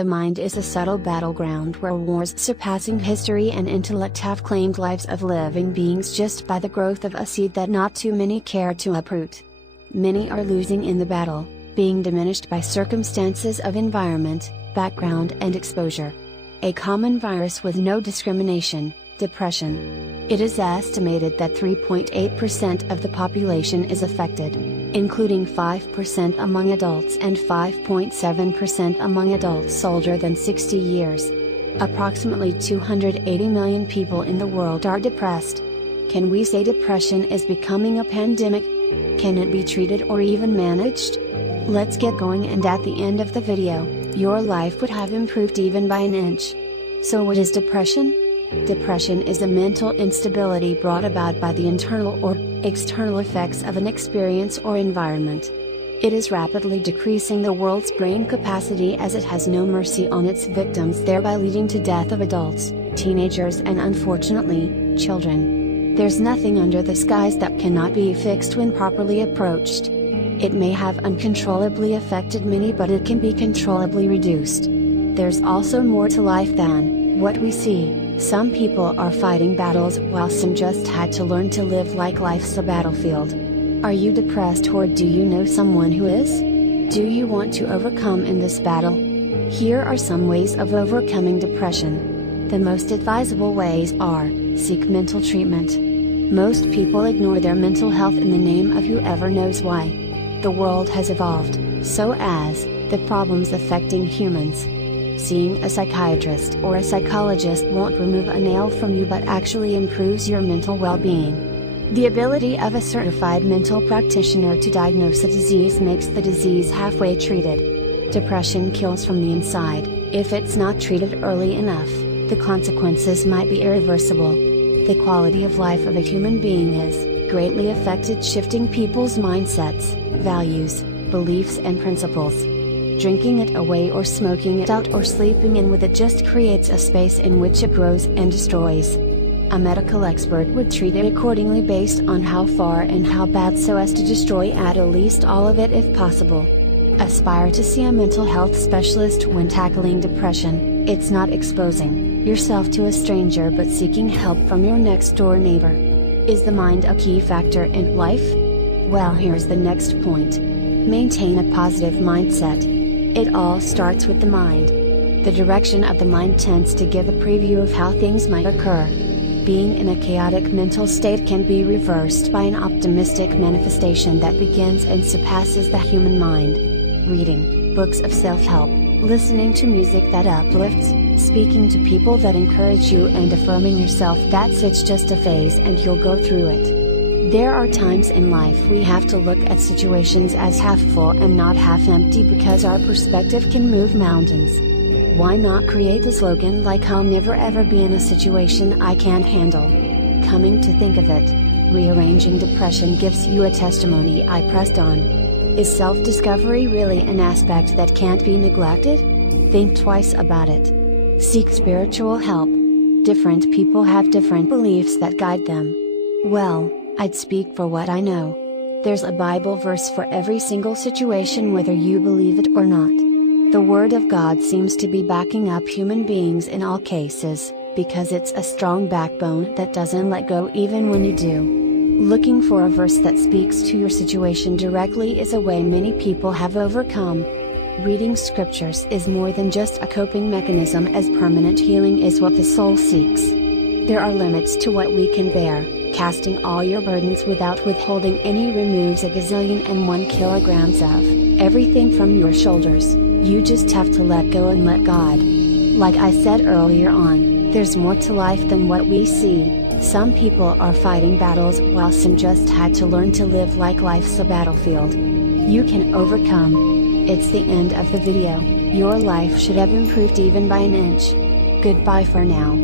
The mind is a subtle battleground where wars surpassing history and intellect have claimed lives of living beings just by the growth of a seed that not too many care to uproot. Many are losing in the battle, being diminished by circumstances of environment, background and exposure. A common virus with no discrimination, depression. It is estimated that 3.8% of the population is affected, including 5% among adults and 5.7% among adults older than 60 years. Approximately 280 million people in the world are depressed. Can we say depression is becoming a pandemic? Can it be treated or even managed? Let's get going, and at the end of the video, your life would have improved even by an inch. So what is depression? Depression is a mental instability brought about by the internal or external effects of an experience or environment. It is rapidly decreasing the world's brain capacity as it has no mercy on its victims, thereby leading to death of adults, teenagers and unfortunately, children. There's nothing under the skies that cannot be fixed when properly approached. It may have uncontrollably affected many, but it can be controllably reduced. There's also more to life than what we see. Some people are fighting battles while some just had to learn to live like life's a battlefield. Are you depressed, or do you know someone who is? Do you want to overcome in this battle? Here are some ways of overcoming depression. The most advisable ways are: seek mental treatment. Most people ignore their mental health in the name of whoever knows why. The world has evolved, so as the problems affecting humans. Seeing a psychiatrist or a psychologist won't remove a nail from you, but actually improves your mental well-being. The ability of a certified mental practitioner to diagnose a disease makes the disease halfway treated. Depression kills from the inside. If it's not treated early enough, the consequences might be irreversible. The quality of life of a human being is greatly affected, shifting people's mindsets, values, beliefs and principles. Drinking it away or smoking it out or sleeping in with it just creates a space in which it grows and destroys. A medical expert would treat it accordingly based on how far and how bad, so as to destroy at least all of it if possible. Aspire to see a mental health specialist when tackling depression. It's not exposing yourself to a stranger, but seeking help from your next door neighbor. Is the mind a key factor in life? Well, here's the next point. Maintain a positive mindset. It all starts with the mind. The direction of the mind tends to give a preview of how things might occur. Being in a chaotic mental state can be reversed by an optimistic manifestation that begins and surpasses the human mind. Reading books of self-help, listening to music that uplifts, speaking to people that encourage you, and affirming yourself that it's just a phase and you'll go through it. There are times in life we have to look at situations as half full and not half empty, because our perspective can move mountains. Why not create the slogan like "I'll never ever be in a situation I can't handle"? Coming to think of it, rearranging depression gives you a testimony I pressed on. Is self-discovery really an aspect that can't be neglected? Think twice about it. Seek spiritual help. Different people have different beliefs that guide them. Well, I'd speak for what I know. There's a Bible verse for every single situation, whether you believe it or not. The Word of God seems to be backing up human beings in all cases, because it's a strong backbone that doesn't let go even when you do. Looking for a verse that speaks to your situation directly is a way many people have overcome. Reading scriptures is more than just a coping mechanism, as permanent healing is what the soul seeks. There are limits to what we can bear. Casting all your burdens without withholding any removes a gazillion and 1 kilograms of everything from your shoulders. You just have to let go and let God. Like I said earlier on, there's more to life than what we see. Some people are fighting battles while some just had to learn to live like life's a battlefield. You can overcome. It's the end of the video. Your life should have improved even by an inch. Goodbye for now.